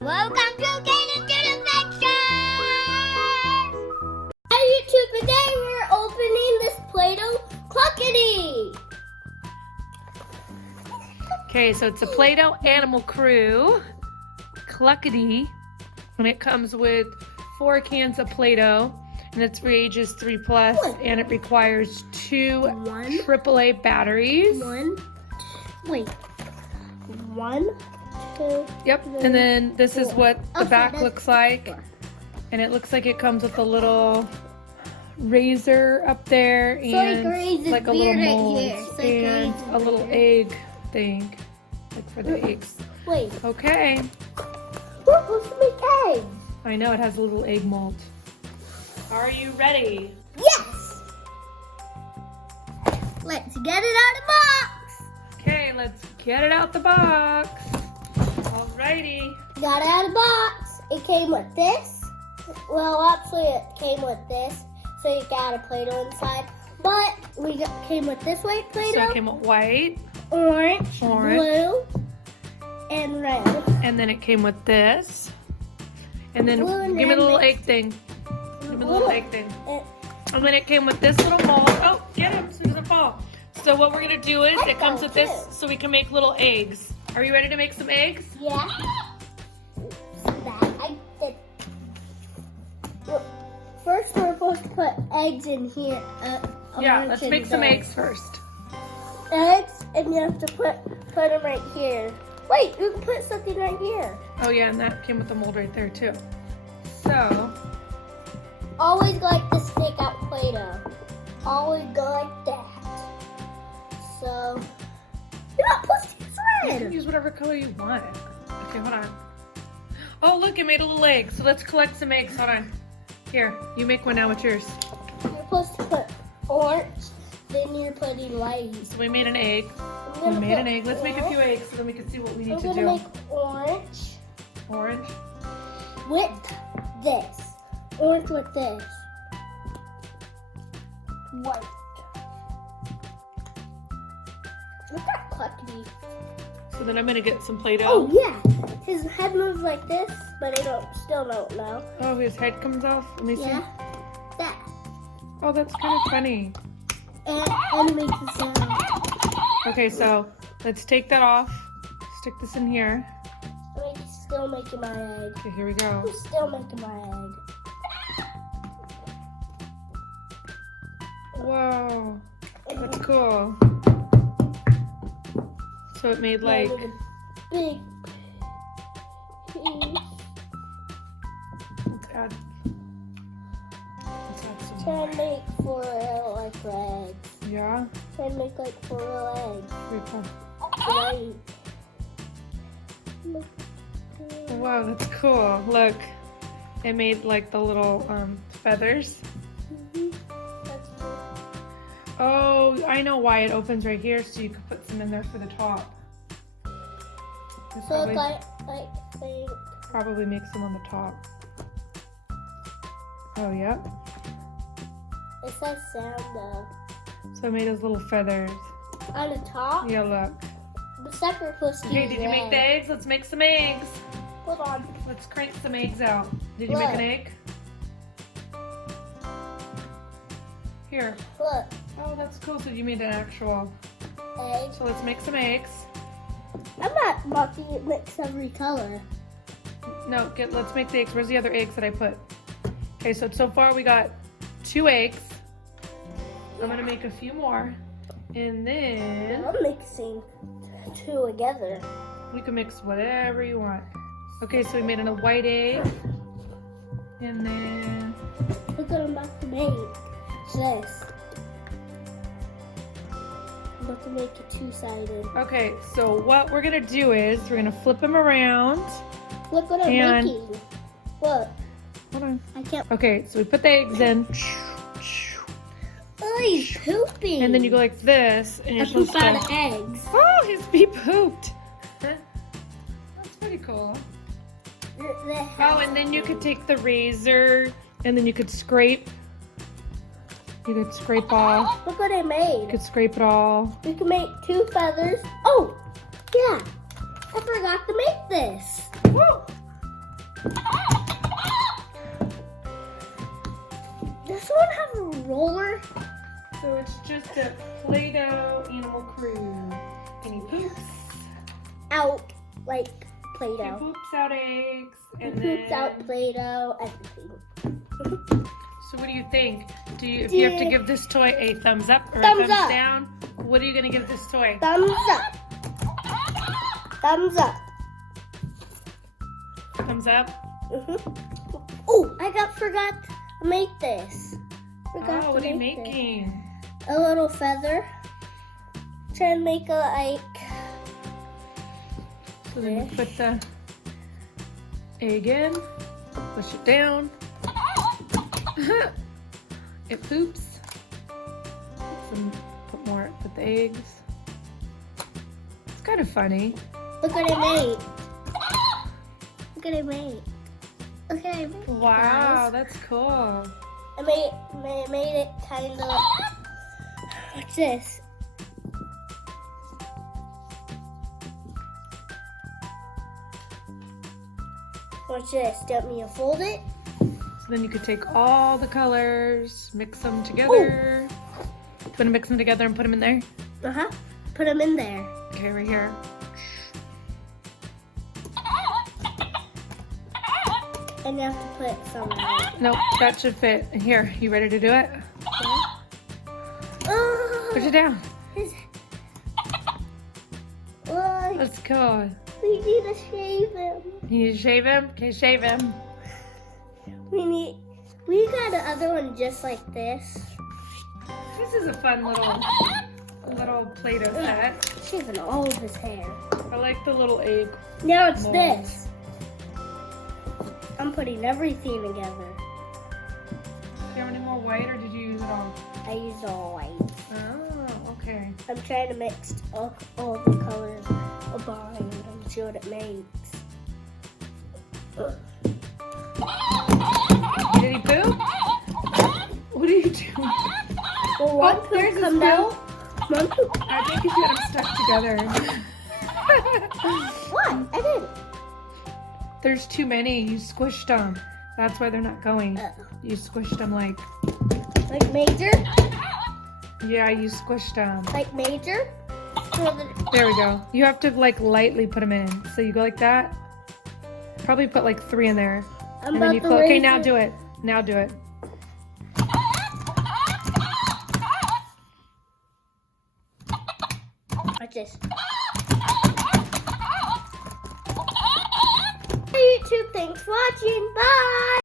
Welcome to Caden to the Picture! Hi YouTube, today we're opening this Play-Doh Cluck-a-Dee! Okay, so it's a Play-Doh Animal Crew Cluck-a-Dee, and it comes with 4 cans of Play-Doh, and it's for ages 3+, and it requires 2 AAA batteries. One, two. Yep, and then this is what the back looks like, and it looks like it comes with a little razor up there, and like a little mold, and a little egg thing, like for the eggs. Wait. Okay. We're supposed to make eggs. I know, it has a little egg mold. Are you ready? Yes! Let's get it out of the box! Okay, let's get it out the box. Alrighty. Got it out of the box. It came with this. Well, actually it came with this, so you got a Play-Doh inside. But came with this white Play-Doh. So it came with white, orange, blue, and red. and then it came with this. And then give me the little egg thing. Give me the little egg thing. And then it came with this little mold. Oh, get him so he doesn't fall. So what we're gonna do is it comes with this so we can make little eggs. Are you ready to make some eggs? Yeah. I did. First, we're supposed to put eggs in here. Yeah, let's make some eggs first. Eggs, and you have to put them right here. Wait, you can put something right here. Oh yeah, and that came with the mold right there too. So, always like to stick out Play-Doh. Always go like that. So, you're not supposed to use you red. can use whatever color you want. Okay, hold on. Oh look, it made a little egg. So let's collect some eggs. Hold on. Here, you make one now with yours. You're supposed to put orange, then you're putting white. So we made an egg. We made an egg. Let's make a few eggs so then we can see what we need to do. I'm gonna make orange. Orange? With this. Orange with this. White. Look at Cluck-a-Dee. So then I'm gonna get some Play-Doh. Oh yeah, his head moves like this, but I still don't know. Oh, his head comes off. Let me see. Yeah, that. Oh, that's kind of funny. And makes a sound. Okay, so let's take that off. Stick this in here. I'm still making my egg. Okay, here we go. I'm still making my egg. Whoa, that's cool. So it made like a big piece. Let's add some Try more. to make 4 like eggs. Yeah. Try to make like 4 eggs. Pretty cool. Right. Wow, that's cool. Look, it made like the little feathers. That's cool. Oh, I know why it opens right here, so you could put some in there for the top. So it's like think. Probably make some on the top. Oh, yeah. It says sound though. So it made those little feathers. On the top? Yeah, look. The separate supposed to Okay, use did you make the eggs? Let's make some eggs. Hold on. Let's crank some eggs out. Did you make an egg? Here. Look. Oh, that's cool. So you made an actual. Egg. So let's make some eggs. I'm not watching it mix every color. No, let's make the eggs. Where's the other eggs that I put? Okay, so far we got 2 eggs. I'm gonna make a few more. And then I'm mixing 2 together. we can mix whatever you want. Okay, so we made a white egg. And then Look what I'm about to make. This. I'm about to make it 2-sided. okay, so what we're gonna do is we're gonna flip them around. Look what I'm making. Look. Hold on. I can't. Okay, so we put the eggs in. Oh, he's pooping. And then you go like this, and you're I poop supposed out to. of eggs. Oh, his feet pooped. That's pretty cool. Oh, and then you could take the razor, and then you could scrape. You could scrape off. Look what I made. You could scrape it all. We can make 2 feathers. Oh, yeah. I forgot to make this. Woo! This one have a roller. So it's just a Play-Doh animal crew. And he poops Out like He Play-Doh. poops out eggs. And He poops then... out Play-Doh, everything. So what do you think? If you have to give this toy a thumbs up or Thumbs a thumbs up. down, what are you gonna give this toy? Thumbs up. Thumbs up. Thumbs up? Oh, I forgot to make this. Forgot Oh, what to are you make this. making? A little feather. Try to make a So then you put the egg in, push it down. It poops. Put the eggs. It's kind of funny. Look what I made. Look what I made. Look what I made. Wow, guys. that's cool. I made it kind of. What's this? What's this? Do you want me to fold it? So then you could take all the colors, mix them together. You want to mix them together and put them in there? Uh-huh. Put them in there. Okay, right here. And you have to put some in it. Nope, that should fit. Here, you ready to do it? Oh, Push it down. look, Let's go. we need to shave him. You need to shave him? Okay, shave him. We got the other one just like this. This is a fun little Play-Doh set. Shaving all of his hair. I like the little egg. Now it's mold. this. I'm putting everything together. Do you have any more white or did you use it all? I used all white. Oh, okay. I'm trying to mix all the colors combined and see what it makes. Did he poop? What are you doing? Well, one Oh, there's poop his come out. One poop. I think you got them stuck together. What? I didn't. There's too many. You squished them. That's why they're not going. You squished them like Major? yeah, you squished them. Like major? There we go. You have to like lightly put them in. So you go like that. Probably put like 3 in there. I'm And then you about to okay, raise now it. do it. Now do it. Watch this. YouTube, thanks for watching.